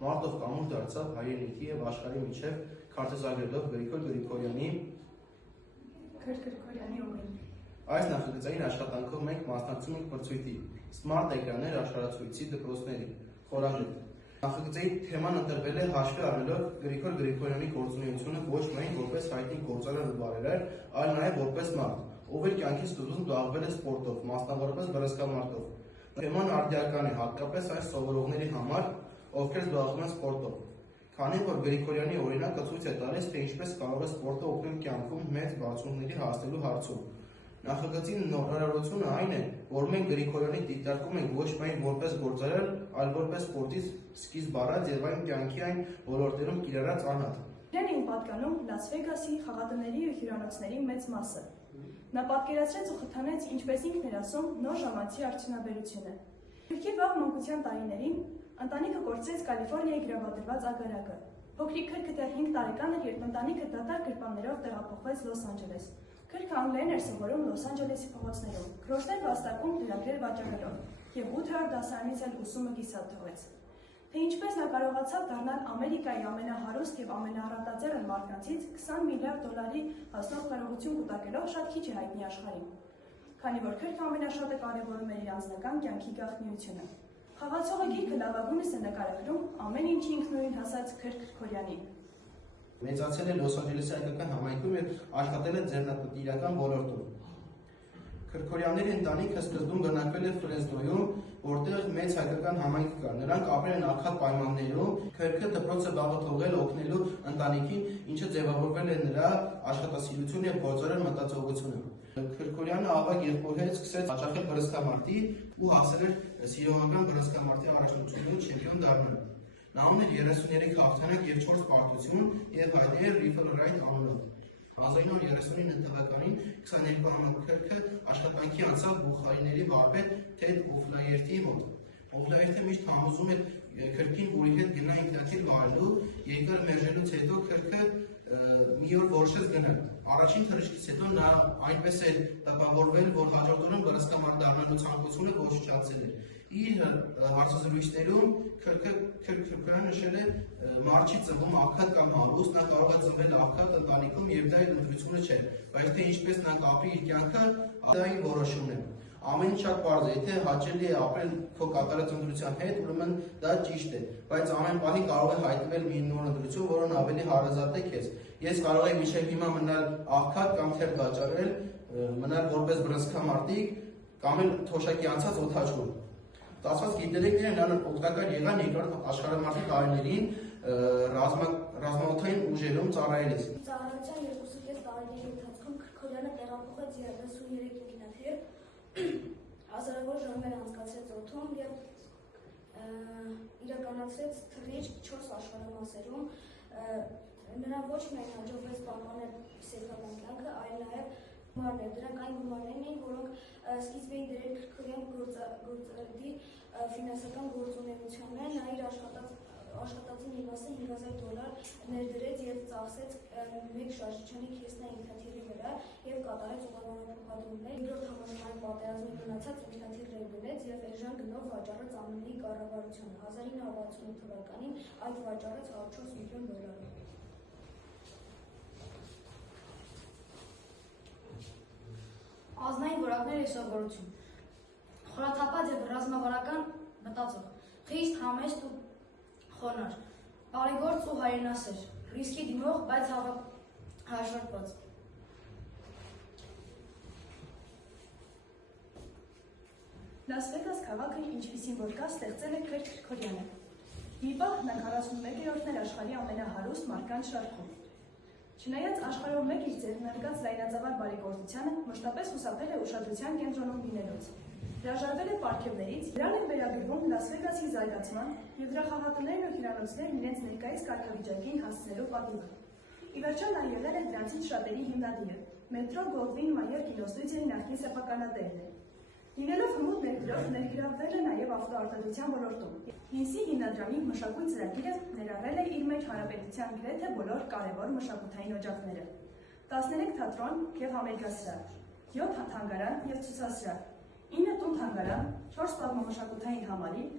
Մարտով կամուր դարձավ հայրենիքի և աշխարհի միջև քարտեզագրելով Գրիգոր Գրիգորյանի օրին։ Այս նախագծային աշխատանքով մենք մասնակցում ենք մրցույթի «Սմարթ էկրաններ աշխարհացույցի դպրոցների» խորագրին։ Նախագծի թեման ընտրվել է հաշվի առնելով Գրիգոր Գրիգորյանի գործունեությունը ոչ միայն որպես հայտնի գործարար ու բարերար, այլ նաև որպես մարդ, ով իր կյանքի սկզբում զբաղվել է սպորտով, մասնավորապես բռնցքամարտով։ Թեման արդիական է հատկապես այն սովորողների համար, ովքեր զբաղվում են սպորտով, քանի որ Գրիգորյանի օրինակը ցույց է տալիս, թե ինչպես կարող է սպորտը օգնել կյանքում մեծ բարձունքների հասնելու հարցում։ Նախագծի նորարարությունը այն է, որ մենք Գրիգորյանին դիտարկում ենք ոչ միայն որպես գործարար, այլ որպես սպորտից սկիզբ առած և այն կյանքի այն ոլորտներում կիրառած անհատ։ Իրեն էին պատկանում Լաս Վեգասի խաղատների ու հյուրանոցների մեծ մասը։ Նա պատկերացրեց ու խթանեց, ինչպես ինքն էր ասում, նոր ժամանցի արդյունաբերությունը։ Գրքի վաղ մանկության տարիներին ընտանիքը կորցրեց Կալիֆոռնիայի գրավադրված ագարակը։ Փոքրիկ քրքը դեռ 5 տարեկան էր, երբ ընտանիքը դատարկ գրպաններով տեղափոխվեց Լոս Անջելես։ Քրքը անգլերեն էր սովորում Լոս Անջելեսի փողոցներում, քրոջներ վաստակում լրագրեր վաճառելով և 800 դասարանից էլ ուսումը կիսատ թողեց։ Թե ինչպես նա կարողացավ դառնալ Ամերիկայի ամենահարուստ և ամենաառատաձեռն մարդկանցից 20 միլիարդ դոլարի հասնող կարողություն կուտակելով շատ քիչ է հայտնի աշխարհին, քանի որ քրքը ամենաշատը կարևորում էր իր անձնական կյանքի գաղտնիությունը։ Խաղացողը գիրքը լավագույնս է նկարագրում ամեն ինչի ինքնուրույն հասած Քրք Քրքորյանին։ Մեծացել է Լոս Անջելեսի հայկական համայնքում և աշխատել է ձեռնարկատիրական ոլորտում։ Քրքորյանների ընտանիքը սկզբում բնակվել է Ֆրեզնոյում, որտեղ մեծ հայկական համայնք կար։ Նրանք ապրել են աղքատ պայմաններում, Քրքը դպրոցը վաղը թողել օգնելու ընտանիքին, ինչը ձևավորվել է նրա աշխատասիրությունը և գործարար մտածողությունը։ Քրքորյանը ավագ եղբորը սկսեց հաճախել բռնցքամարտի ու հասել էր սիրողական բռնցքամարտի առաջնություններում չեմպիոն դառնալու։ Նա ուներ 33 հաղթանակ և 4 պարտություն և հայտնի էր Rifle Wright անունով։ 1939 թվականին 22 համակ Քրքը աշխատանքի անցավ Բուխարիների վարպետ Թեդ Օֆլաերթի մոտ։ Օֆլաերթը միշտ համոզում էր Քրքին, որ իր հետ գնա ինքնաթիռ վարելու, երկար մերժելուց հետո Քրքը մի օր որոշեց գնալ։ Առաջին թռիչքից հետո նա այնպես էր տպավորվել, որ հաջորդ օրը բռնցքամարտ դառնալու ցանկությունը ոչնչացել էր։ Իր հարցազրույցներում Քրքորյանը նշել է. «Մարդ չի ծնվում աղքատ կամ հարուստ, նա կարող է ծնվել աղքատ ընտանիքում և դա իր ընտրությունը չէ, բայց թե ինչպես նա կապրի իր կյանքը, դա իր որոշումն է։ Ամեն ինչ շատ պարզ է, եթե հաճելի է ապրել քո կատարած ընտրության հետ, ուրեմն դա ճիշտ է, բայց ամեն պահի կարող է հայտնվել մի նոր ընտրություն, որն ավելի հարազատ է քեզ։ Ես կարող եմ մինչև հիմա մնալ աղքատ կամ թեր վաճառել, մնալ որպես բռնցքամարտիկ կամ էլ թոշակի անցած օդաչու։ Ստացված գիտելիքները նրան օգտակար եղան երկրորդ աշխարհամարտի տարիներին ռազմաօդային ուժերում ծառայելիս։ Ծառայության 2.5 տարիների ընթացքում Քրքորյանը տեղափոխեց 33 ինքնաթիռ, հազարավոր ժամեր անցկացրեց օդում և իրականացրեց թռիչք 4 աշխարհամասերում։ Նրան ոչ միայն հաջողվեց պահպանել սեփական կյանքը, այլ նաև գումարներ։ Դրանք այն գումարներն էին, որոնք սկիզբ էին դրել Քրքորյան գործարարի ֆինանսական գործունեությանը։ Նա իր աշխատածի մի մասը $5,000 ներդրեց և ծախսեց մեկ շարժիչանի Cessna ինքնաթիռի վրա և կատարեց ուղղափոխադրումներ։ Երկրորդ համաշխարհային պատերազմի մնացած ինքնաթիռներ գնեց և էժան գնով վաճառեց ԱՄՆ-ի կառավարությանը։ 1968 թվականին այդ վաճառեց $4 միլիոն։ Ազնային որակներ և սովորություն։ Խորաթափած և ռազմավարական մտածող, խիստ համեստ ու խոնարհ, բարեգործ ու հայրենասեր, ռիսկի դիմող, բայց հաշվարկված։ Լաս Վեգաս քաղաքը, ինչպիսին որ կա, ստեղծել է Քրք Քրքորյանը։ Մի պահ նա 41-րդն էր աշխարհի ամենահարուստ մարդկանց շարքում։ Չնայած աշխարհով մեկ իր ձեռնարկած լայնածավալ բարեգործությանը, մշտապես խուսափել է ուշադրության կենտրոնում լինելուց։ Հրաժարվել է պարգևներից, դրան են վերագրվում Լաս Վեգասի զարգացման և դրա խաղատներն ու հյուրանոցներն իրենց ներկայիս կարգավիճակին հասցնելու պատիվը։ Ի վերջո նա եղել է դրանցից շատերի հիմնադիրը, Մետրո Գոլդվին Մայեր կինոստուդիայի նախկին սեփականատերն է։ Լինելով հմուտ ներդրող, ներգրավվել է նաև ավտոարտադրության ոլորտում։ Հինսի հիմնադրամի մշակույթ ծրագիրը ներառել է իր մեջ հանրապետության գրեթե բոլոր կարևոր մշակութային օջախները։ 13 թատրոն և համերգասրահ, 7 թանգարան և ցուցասրահ, 9 տուն-թանգարան, 4 պատմամշակութային համալիր,